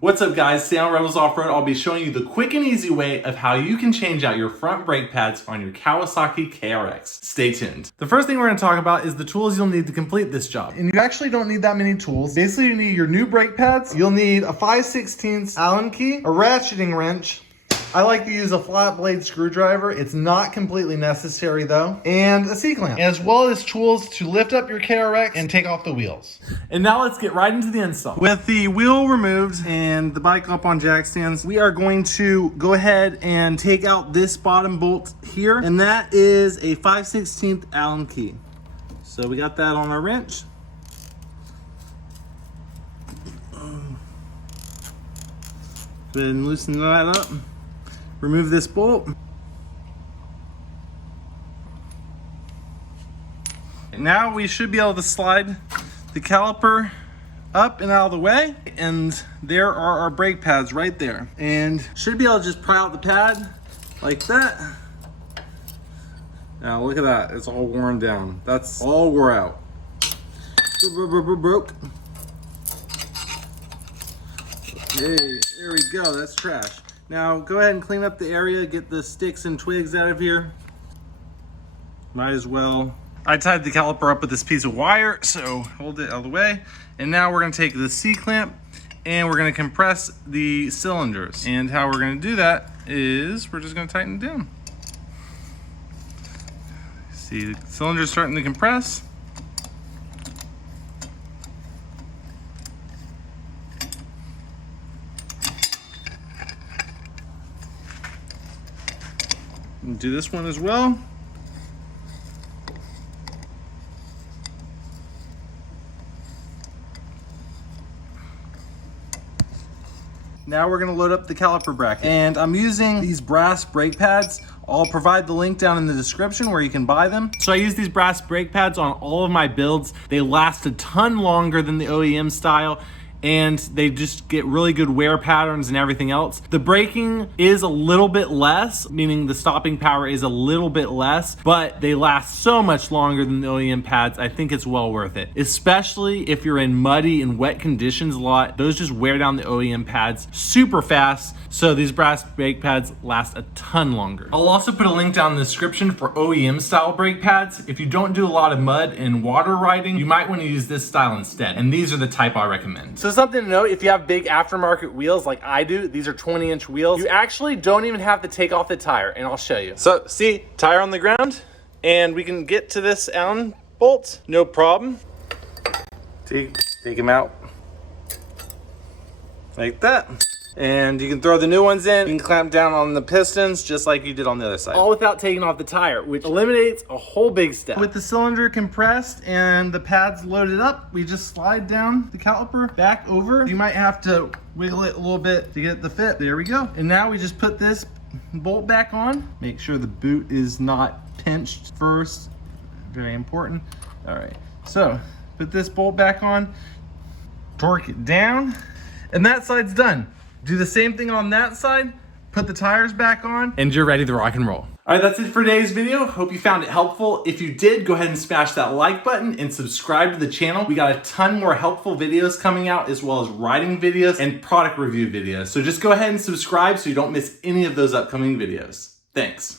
What's up guys, today on Rebels Off-Road, I'll be showing you the quick and easy way of how you can change out your front brake pads on your Kawasaki KRX. Stay tuned. The first thing we're going to talk about is the tools you'll need to complete this job. And you actually don't need that many tools. Basically you need your new brake pads, you'll need a 5/16 Allen key, a ratcheting wrench. I like to use a flat blade screwdriver. It's not completely necessary though. And a C-clamp, as well as tools to lift up your KRX and take off the wheels. And now let's get right into the install. With the wheel removed and the bike up on jack stands, we are going to go ahead and take out this bottom bolt here. And that is a 5/16 Allen key. So we got that on our wrench. Go ahead and loosen that up. Remove this bolt. Now we should be able to slide the caliper up and out of the way, and there are our brake pads right there. And should be able to just pry out the pad like that. Now look at that, it's all worn down. That's all wore out. Broke. Okay, there we go, that's trash. Now go ahead and clean up the area, get the sticks and twigs out of here. Might as well. I tied the caliper up with this piece of wire, so hold it out of the way. And now we're gonna take the C-clamp and we're gonna compress the cylinders. And how we're gonna do that is we're just gonna tighten it down. See, the cylinder's starting to compress. And do this one as well. Now we're gonna load up the caliper bracket. And I'm using these brass brake pads. I'll provide the link down in the description where you can buy them. So I use these brass brake pads on all of my builds. They last a ton longer than the OEM style, and they just get really good wear patterns and everything else. The braking is a little bit less, meaning the stopping power is a little bit less, but they last so much longer than the OEM pads. I think it's well worth it, especially if you're in muddy and wet conditions a lot. Those just wear down the OEM pads super fast, so these brass brake pads last a ton longer. I'll also put a link down in the description for OEM style brake pads. If you don't do a lot of mud and water riding, you might want to use this style instead, and these are the type I recommend. So something to note, if you have big aftermarket wheels like I do, these are 20-inch wheels, you actually don't even have to take off the tire, and I'll show you. So see, tire on the ground, and we can get to this Allen bolt, no problem. Take them out like that. And you can throw the new ones in. You can clamp down on the pistons just like you did on the other side. All without taking off the tire, which eliminates a whole big step. With the cylinder compressed and the pads loaded up, we just slide down the caliper back over. You might have to wiggle it a little bit to get the fit. There we go. And now we just put this bolt back on. Make sure the boot is not pinched first. Very important. All right, so put this bolt back on, torque it down, and that side's done. Do the same thing on that side, put the tires back on, and you're ready to rock and roll. All right, that's it for today's video. Hope you found it helpful. If you did, go ahead and smash that like button and subscribe to the channel. We got a ton more helpful videos coming out, as well as riding videos and product review videos. So just go ahead and subscribe so you don't miss any of those upcoming videos. Thanks.